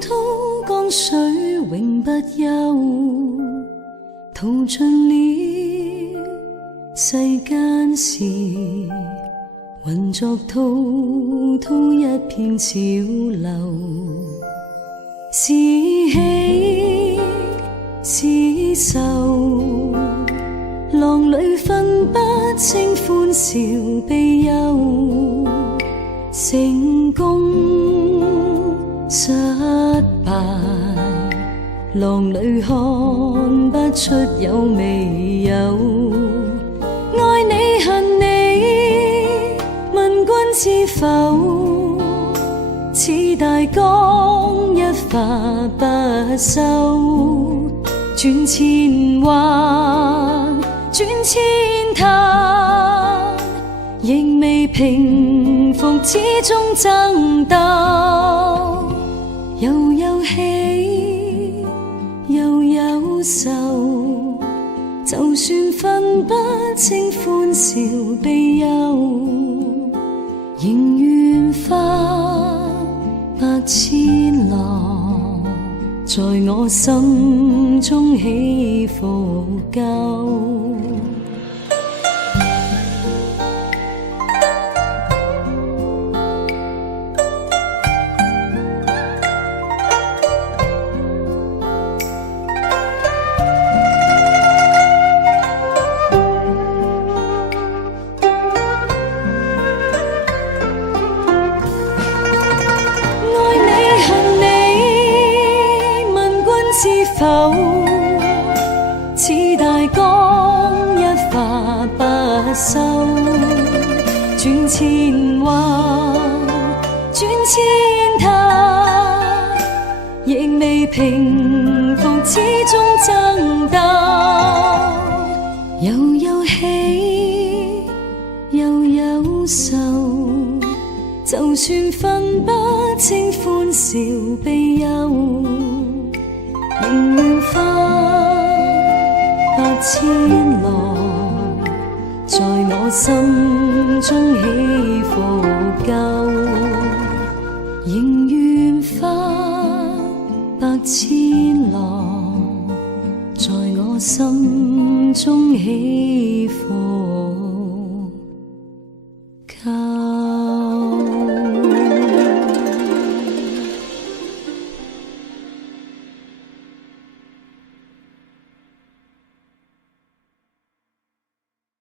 滔江水永不休，淘盡了世間事，渾作滔滔一片潮流。是喜是愁，浪裏分不清歡笑悲憂，成功失敗，浪裏看不出有未有。愛你恨你，問君知否？似大江一發不收，轉千彎轉千灘，亦未平復始終爭鬥。又有喜又有愁，就算分不清歡笑悲憂，仍願化百千浪，在我心中起伏夠。是否似大江一發不收，轉千彎轉千灘，亦未平復始終爭鬥。又有喜又有愁，就算分不清歡笑悲憂，仍願化百千浪，在我心中起伏夠。仍願化百千浪，在我心中起伏